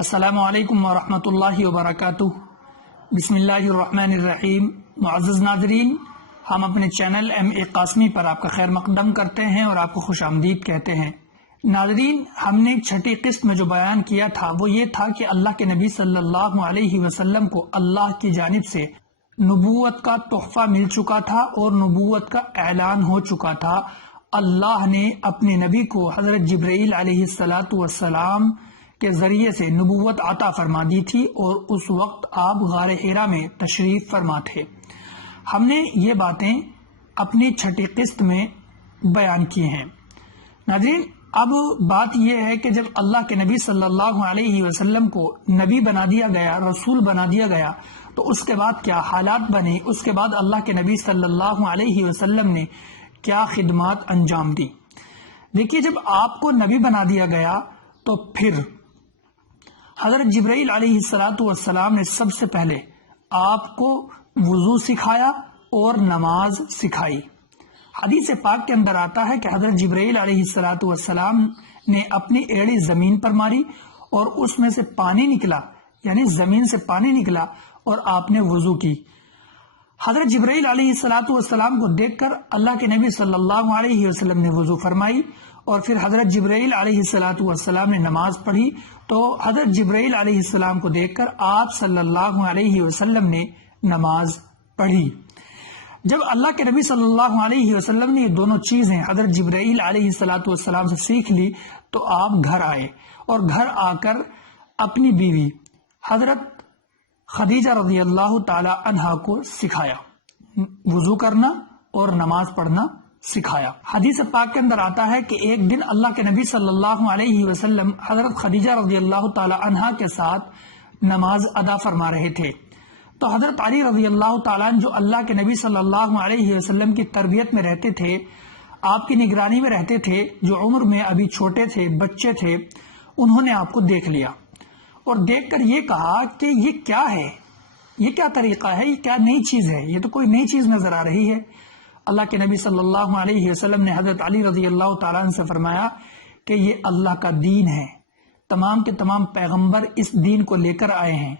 السلام علیکم ورحمۃ اللہ وبرکاتہ۔ بسم اللہ الرحمن الرحیم۔ معزز ناظرین، ہم اپنے چینل MA قاسمی پر آپ کا خیر مقدم کرتے ہیں اور آپ کو خوش آمدید کہتے ہیں۔ ناظرین، ہم نے چھٹی قسط میں جو بیان کیا تھا وہ یہ تھا کہ اللہ کے نبی صلی اللہ علیہ وسلم کو اللہ کی جانب سے نبوت کا تحفہ مل چکا تھا اور نبوت کا اعلان ہو چکا تھا۔ اللہ نے اپنے نبی کو حضرت جبرائیل علیہ السلام کے ذریعے سے نبوت عطا فرما دی تھی اور اس وقت آپ غار حرا میں تشریف فرما تھے۔ ہم نے یہ باتیں اپنی چھٹی قسط میں بیان کی ہیں۔ ناظرین، اب بات یہ ہے کہ جب اللہ کے نبی صلی اللہ علیہ وسلم کو نبی بنا دیا گیا، رسول بنا دیا گیا، تو اس کے بعد کیا حالات بنے، اس کے بعد اللہ کے نبی صلی اللہ علیہ وسلم نے کیا خدمات انجام دی۔ دیکھیے، جب آپ کو نبی بنا دیا گیا تو پھر حضرت جبرائیل علیہ السلام نے سب سے پہلے آپ کو وضو سکھایا اور نماز سکھائی۔ حدیث پاک کے اندر آتا ہے کہ حضرت جبرائیل علیہ السلام نے اپنی ایڑی زمین پر ماری اور اس میں سے پانی نکلا، یعنی زمین سے پانی نکلا اور آپ نے وضو کی۔ حضرت جبرائیل علیہ السلام کو دیکھ کر اللہ کے نبی صلی اللہ علیہ وسلم نے وضو فرمائی اور پھر حضرت جبرائیل علیہ السلام نے نماز پڑھی، تو حضرت جبرائیل علیہ السلام کو دیکھ کر آپ صلی اللہ علیہ وسلم نے نماز پڑھی۔ جب اللہ کے نبی صلی اللہ علیہ وسلم نے یہ دونوں چیزیں حضرت جبرائیل علیہ السلام سے سیکھ لی تو آپ گھر آئے اور گھر آ کر اپنی بیوی حضرت خدیجہ رضی اللہ تعالی عنہا کو سکھایا، وضو کرنا اور نماز پڑھنا سکھایا۔ حدیث پاک کے اندر آتا ہے کہ ایک دن اللہ کے نبی صلی اللہ علیہ وسلم حضرت خدیجہ رضی اللہ تعالی عنہا کے ساتھ نماز ادا فرما رہے تھے، تو حضرت علی رضی اللہ تعالیٰ عنہ جو اللہ کے نبی صلی اللہ علیہ وسلم کی تربیت میں رہتے تھے، آپ کی نگرانی میں رہتے تھے، جو عمر میں ابھی چھوٹے تھے، بچے تھے، انہوں نے آپ کو دیکھ لیا اور دیکھ کر یہ کہا کہ یہ کیا ہے، یہ کیا طریقہ ہے، یہ کیا نئی چیز ہے، یہ تو کوئی نئی چیز نظر آ رہی ہے۔ اللہ کے نبی صلی اللہ علیہ وسلم نے حضرت علی رضی اللہ تعالیٰ عنہ سے فرمایا کہ یہ اللہ کا دین ہے، تمام کے تمام پیغمبر اس دین کو لے کر آئے ہیں،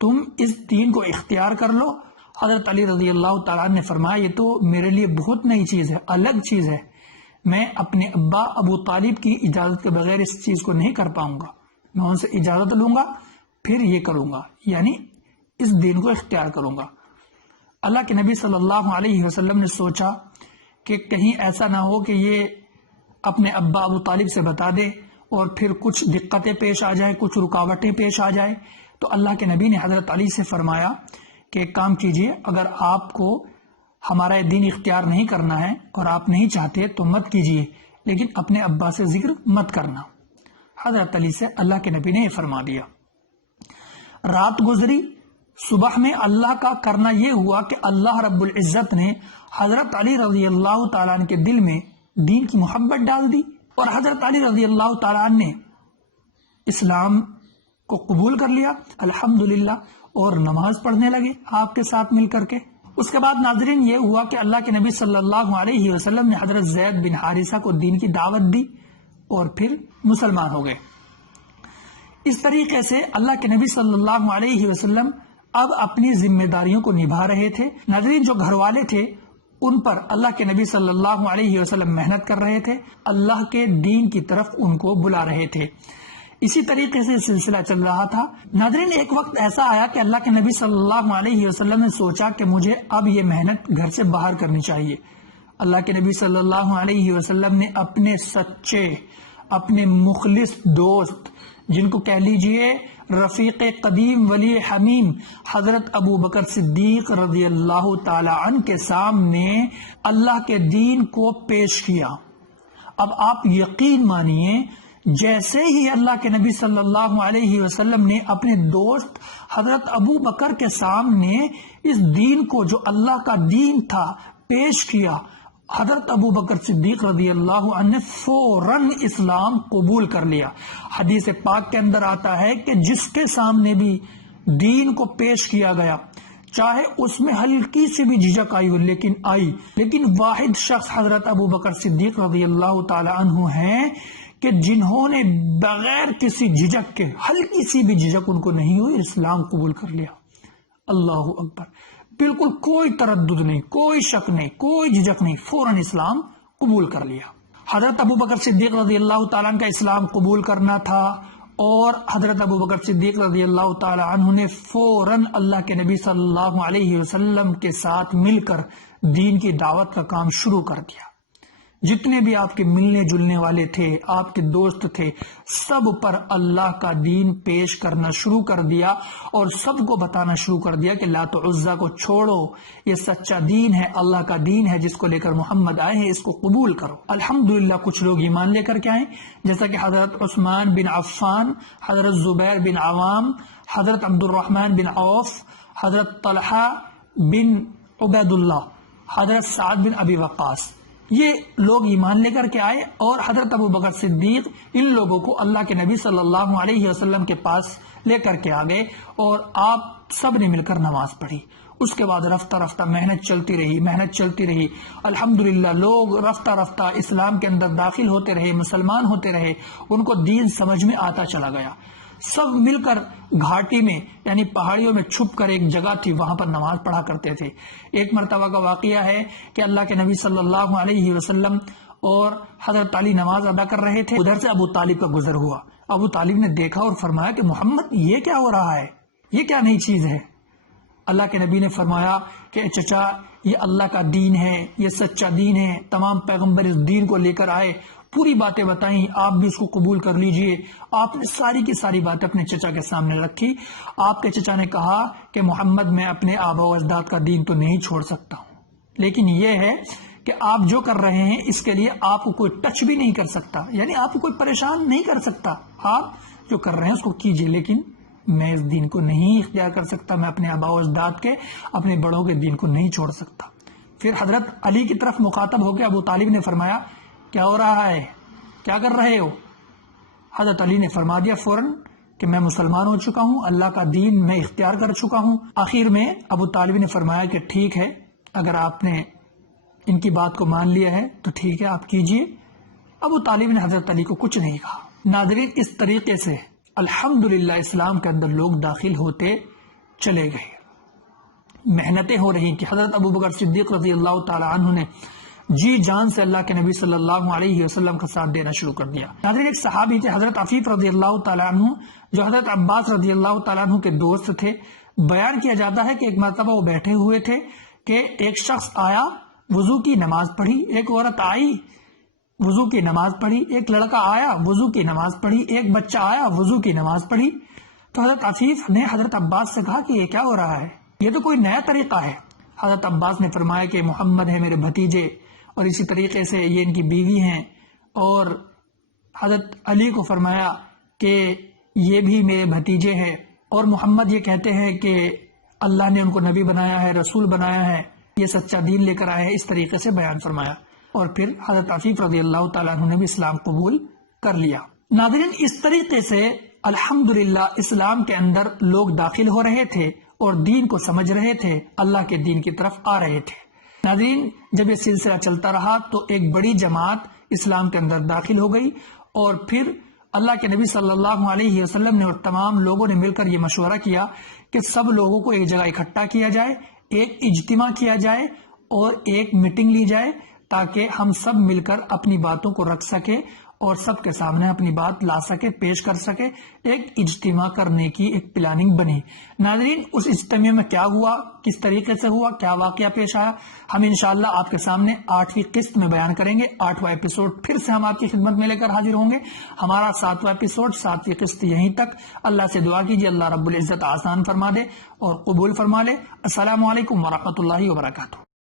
تم اس دین کو اختیار کر لو۔ حضرت علی رضی اللہ تعالیٰ عنہ نے فرمایا یہ تو میرے لیے بہت نئی چیز ہے، الگ چیز ہے، میں اپنے ابا ابو طالب کی اجازت کے بغیر اس چیز کو نہیں کر پاؤں گا، میں ان سے اجازت لوں گا پھر یہ کروں گا، یعنی اس دین کو اختیار کروں گا۔ اللہ کے نبی صلی اللہ علیہ وسلم نے سوچا کہ کہیں ایسا نہ ہو کہ یہ اپنے ابا ابو طالب سے بتا دے اور پھر کچھ دقتیں پیش آ جائے، کچھ رکاوٹیں پیش آ جائے، تو اللہ کے نبی نے حضرت علی سے فرمایا کہ ایک کام کیجئے، اگر آپ کو ہمارا دین اختیار نہیں کرنا ہے اور آپ نہیں چاہتے تو مت کیجئے، لیکن اپنے ابا سے ذکر مت کرنا۔ حضرت علی سے اللہ کے نبی نے یہ فرما دیا۔ رات گزری، صبح میں اللہ کا کرنا یہ ہوا کہ اللہ رب العزت نے حضرت علی رضی اللہ تعالیٰ عنہ کے دل میں دین کی محبت ڈال دی اور حضرت علی رضی اللہ تعالیٰ عنہ نے اسلام کو قبول کر لیا، الحمدللہ، اور نماز پڑھنے لگے آپ کے ساتھ مل کر کے۔ اس کے بعد ناظرین یہ ہوا کہ اللہ کے نبی صلی اللہ علیہ وسلم نے حضرت زید بن حارثہ کو دین کی دعوت دی اور پھر مسلمان ہو گئے۔ اس طریقے سے اللہ کے نبی صلی اللہ علیہ وسلم اب اپنی ذمہ داریوں کو نبھا رہے تھے۔ ناظرین، جو گھر والے تھے ان پر اللہ کے نبی صلی اللہ علیہ وسلم محنت کر رہے تھے، اللہ کے دین کی طرف ان کو بلا رہے تھے۔ اسی طریقے سے سلسلہ چل رہا تھا۔ ناظرین، ایک وقت ایسا آیا کہ اللہ کے نبی صلی اللہ علیہ وسلم نے سوچا کہ مجھے اب یہ محنت گھر سے باہر کرنی چاہیے۔ اللہ کے نبی صلی اللہ علیہ وسلم نے اپنے سچے، اپنے مخلص دوست، جن کو کہہ لیجئے رفیق قدیم ولی حمیم، حضرت ابو بکر صدیق رضی اللہ تعالی عنہ کے سامنے اللہ کے دین کو پیش کیا۔ اب آپ یقین مانیے، جیسے ہی اللہ کے نبی صلی اللہ علیہ وسلم نے اپنے دوست حضرت ابو بکر کے سامنے اس دین کو، جو اللہ کا دین تھا، پیش کیا، حضرت ابو بکر صدیق رضی اللہ عنہ نے فوراً اسلام قبول کر لیا۔ حدیث پاک کے اندر آتا ہے کہ جس کے سامنے بھی دین کو پیش کیا گیا، چاہے اس میں ہلکی سی بھی جھجک آئی ہو لیکن واحد شخص حضرت ابو بکر صدیق رضی اللہ تعالی عنہ ہیں کہ جنہوں نے بغیر کسی جھجک کے، ہلکی سی بھی جھجک ان کو نہیں ہوئی، اسلام قبول کر لیا۔ اللہ اکبر، بالکل کوئی تردد نہیں، کوئی شک نہیں، کوئی جھجک نہیں، فوراً اسلام قبول کر لیا۔ حضرت ابو بکر صدیق رضی اللہ تعالیٰ عنہ کا اسلام قبول کرنا تھا، اور حضرت ابو بکر صدیق رضی اللہ تعالیٰ عنہ نے فوراً اللہ کے نبی صلی اللہ علیہ وسلم کے ساتھ مل کر دین کی دعوت کا کام شروع کر دیا۔ جتنے بھی آپ کے ملنے جلنے والے تھے، آپ کے دوست تھے، سب پر اللہ کا دین پیش کرنا شروع کر دیا، اور سب کو بتانا شروع کر دیا کہ لات و عزا کو چھوڑو، یہ سچا دین ہے، اللہ کا دین ہے جس کو لے کر محمد آئے ہیں، اس کو قبول کرو۔ الحمدللہ کچھ لوگ ایمان لے کر کے آئے، جیسا کہ حضرت عثمان بن عفان، حضرت زبیر بن عوام، حضرت عبد الرحمن بن عوف، حضرت طلحہ بن عبید اللہ، حضرت سعد بن ابی وقاص، یہ لوگ ایمان لے کر کے آئے، اور حضرت ابو بکر صدیق ان لوگوں کو اللہ کے نبی صلی اللہ علیہ وسلم کے پاس لے کر کے آ گئے، اور آپ سب نے مل کر نماز پڑھی۔ اس کے بعد رفتہ رفتہ محنت چلتی رہی، الحمدللہ لوگ رفتہ رفتہ اسلام کے اندر داخل ہوتے رہے، مسلمان ہوتے رہے، ان کو دین سمجھ میں آتا چلا گیا۔ سب مل کر گھاٹی میں یعنی پہاڑیوں میں چھپ کر ایک جگہ تھی، وہاں پر نماز پڑھا کرتے تھے۔ ایک مرتبہ کا واقعہ ہے کہ اللہ کے نبی صلی اللہ علیہ وسلم اور حضرت علی نماز ادا کر رہے تھے، ادھر سے ابو طالب کا گزر ہوا۔ ابو طالب نے دیکھا اور فرمایا کہ محمد یہ کیا ہو رہا ہے، یہ کیا نئی چیز ہے؟ اللہ کے نبی نے فرمایا کہ چچا یہ اللہ کا دین ہے، یہ سچا دین ہے، تمام پیغمبر اس دین کو لے کر آئے، پوری باتیں بتائیں، آپ بھی اس کو قبول کر لیجئے۔ آپ نے ساری کی ساری باتیں اپنے چچا کے سامنے رکھی۔ آپ کے چچا نے کہا کہ محمد میں اپنے آبا و اجداد کا دین تو نہیں چھوڑ سکتا ہوں، لیکن یہ ہے کہ آپ جو کر رہے ہیں اس کے لیے آپ کو کوئی ٹچ بھی نہیں کر سکتا، یعنی آپ کو کوئی پریشان نہیں کر سکتا، آپ جو کر رہے ہیں اس کو کیجئے، لیکن میں اس دین کو نہیں اختیار کر سکتا، میں اپنے آبا و اجداد کے، اپنے بڑوں کے دین کو نہیں چھوڑ سکتا۔ پھر حضرت علی کی طرف مخاطب ہو کے ابو طالب نے فرمایا کیا ہو رہا ہے، کیا کر رہے ہو؟ حضرت علی نے فرما دیا فوراً کہ میں مسلمان ہو چکا ہوں، اللہ کا دین میں اختیار کر چکا ہوں۔ آخر میں ابو طالب نے فرمایا کہ ٹھیک ہے، اگر آپ نے ان کی بات کو مان لیا ہے تو ٹھیک ہے، آپ کیجئے۔ ابو طالب نے حضرت علی کو کچھ نہیں کہا۔ ناظرین، اس طریقے سے الحمدللہ اسلام کے اندر لوگ داخل ہوتے چلے گئے، محنتیں ہو رہی کہ حضرت ابو بکر صدیق رضی اللہ تعالی عنہ نے جی جان سے اللہ کے نبی صلی اللہ علیہ وسلم کا ساتھ دینا شروع کر دیا۔ ناظرین، ایک صحابی تھے حضرت عفیف رضی اللہ تعالیٰ عنہ، جو حضرت عباس رضی اللہ تعالیٰ عنہ کے دوست تھے۔ بیان کیا جاتا ہے کہ ایک مرتبہ وہ بیٹھے ہوئے تھے کہ ایک شخص آیا، وضو کی نماز پڑھی، ایک عورت آئی، وضو کی نماز پڑھی، ایک لڑکا آیا، وضو کی نماز پڑھی، ایک بچہ آیا، وضو کی نماز پڑھی۔ تو حضرت عفیف نے حضرت عباس سے کہا کہ یہ کیا ہو رہا ہے، یہ تو کوئی نیا طریقہ ہے۔ حضرت عباس نے فرمایا کہ محمد ہے میرے بھتیجے، اور اسی طریقے سے یہ ان کی بیوی ہیں، اور حضرت علی کو فرمایا کہ یہ بھی میرے بھتیجے ہیں، اور محمد یہ کہتے ہیں کہ اللہ نے ان کو نبی بنایا ہے، رسول بنایا ہے، یہ سچا دین لے کر آئے ہیں۔ اس طریقے سے بیان فرمایا، اور پھر حضرت عفیف رضی اللہ تعالیٰ عنہ نے بھی اسلام قبول کر لیا۔ ناظرین، اس طریقے سے الحمدللہ اسلام کے اندر لوگ داخل ہو رہے تھے اور دین کو سمجھ رہے تھے، اللہ کے دین کی طرف آ رہے تھے۔ ناظرین، جب یہ سلسلہ چلتا رہا تو ایک بڑی جماعت اسلام کے اندر داخل ہو گئی، اور پھر اللہ کے نبی صلی اللہ علیہ وسلم نے اور تمام لوگوں نے مل کر یہ مشورہ کیا کہ سب لوگوں کو ایک جگہ اکٹھا کیا جائے، ایک اجتماع کیا جائے اور ایک میٹنگ لی جائے، تاکہ ہم سب مل کر اپنی باتوں کو رکھ سکے اور سب کے سامنے اپنی بات لا سکے، پیش کر سکے۔ ایک اجتماع کرنے کی ایک پلاننگ بنی۔ ناظرین، اس اجتماع میں کیا ہوا، کس طریقے سے ہوا، کیا واقعہ پیش آیا، ہم انشاءاللہ آپ کے سامنے 8ویں قسط میں بیان کریں گے۔ 8واں ایپیسوڈ پھر سے ہم آپ کی خدمت میں لے کر حاضر ہوں گے۔ ہمارا 7واں ایپیسوڈ، 7ویں قسط یہیں تک۔ اللہ سے دعا کیجیے اللہ رب العزت آسان فرما دے اور قبول فرما لے۔ السلام علیکم ورحمۃ اللہ وبرکاتہ۔